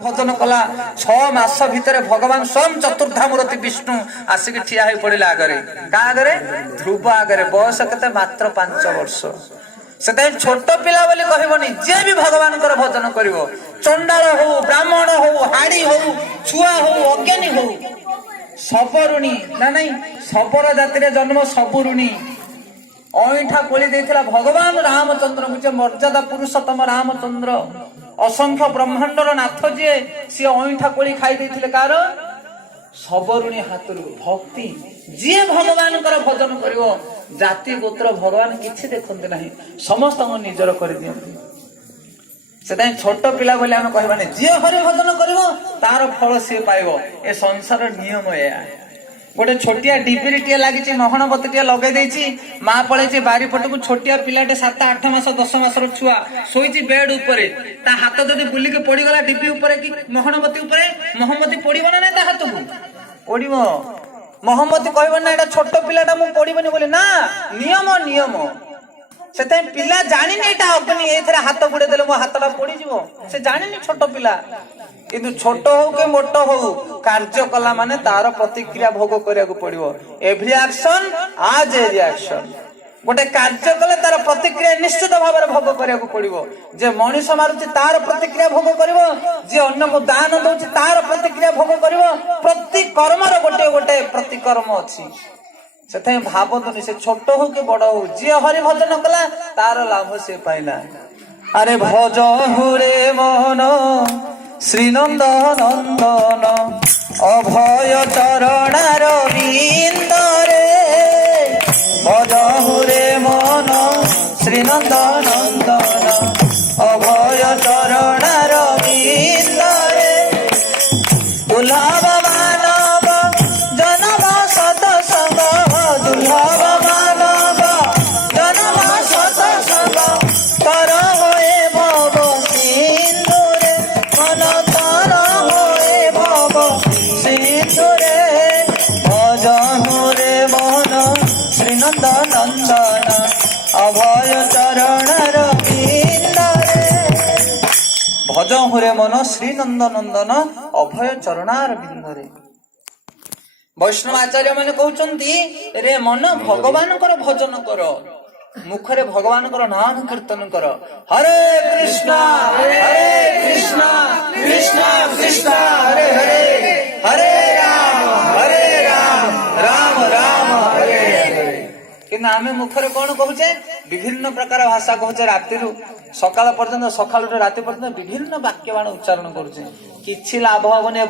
भजन कला 6 मास भितर भगवान स्वयं चतुर्धामूर्ति विष्णु आसिक ठिया हो पड़े आगरे का आगरे ध्रुव आगरे बयस के मात्र 5 वर्ष से छोट पिला बोली कहबनी जे भी भगवान भजन करिवो चंडाल हो ब्राह्मण हो हाड़ी हो छुआ हो अज्ञानी हो सब ऋणी ना नहीं सबरा जाति जन्म सब ऋणी अईठा कोली देथिला भगवान रामचंद्र मुझे मर्यादा पुरुषोत्तम रामचंद्र असंख्य ब्रह्मांडर नाथ जी सी अईठा कोली खाई देथिले कार सबरुणी हाथरू भक्ति जी भगवान भजन करिवो जाति गोत्र भगवान किछि देखंते नाही समस्त निजर कर दियंती से छोट पिला बोले आम कहबानी जी हरि भजन करिवो तार फल सी पाइबो ए संसार नियम एया गोटे छोटिया डिबिरी टे लगी महणबती टे लगे देछि माँ पड़े बारीपट को छोटिया पिलाटे 7-8 मास 10 मास छुआ शोची बेड उपरे ता हाथ जदि बुलिके पड़ीगला डिबी उपरे कि महणबती उपरे महमती पड़िबो ना ता हाथ को पड़िबो महमती कहबो ना एटा छोट पिलाटा मु पड़िबनी बोले ना नियम नियम से पिला जानी एटा अग्नि एथरा हाथ गुड़े देले मो हाथटा पड़ी जीवो से जानी छोट पिला किंतु छोट हो के मोट हो कार्य कला माने तार प्रतिक्रिया भोग करिया को पड़िबो एवरी एक्शन आज ए रिएक्शन गोटे कार्य कले तार प्रतिक्रिया निश्चित भाव में भोग करिया को पड़िबो जे मनीष मारुची तार प्रतिक्रिया भोग करिवो जे अन्य को दान दउची तार प्रतिक्रिया भोग करिवो प्रति कर्मर गोटे गोटे प्रतिकर्म अछि से भावतुनि से छोट हो के बड़ हो जी हरि भजन कला तार लाभ से पाइला अरे भज हुरे मन श्रीनंद नंदन अभय चरणार बिंदरे भज हुरे मन श्रीनंद नंदन अभय चरणार बिंदरे दुर्लभ मानव जन्म सतसंग दुर्लभ मानव जन्म सतसंग तर होए भव सिंधुरे मन तर होए भव सिंधुरे भज हुरे मन श्रीनंद नंदन अभय चरणार बिंदरे भज हुरे मन श्रीनंद नंदन अभय चरणार बिंदरे वैष्णव आचार्य मैंने कहते रे मन भगवान भजन कर मुखरे भगवान नाम कीर्तन कर हरे कृष्णा कृष्णा कृष्णा हरे हरे हरे राम राम राम हरे हरे कि आम मुखरे कौन कहचे विभिन्न प्रकार भाषा कहचे राति सकाल पर्यंत सकाल राति पर्यंत विभिन्न वाक्यवान उच्चारण करुचे किछि लाभ हबनी।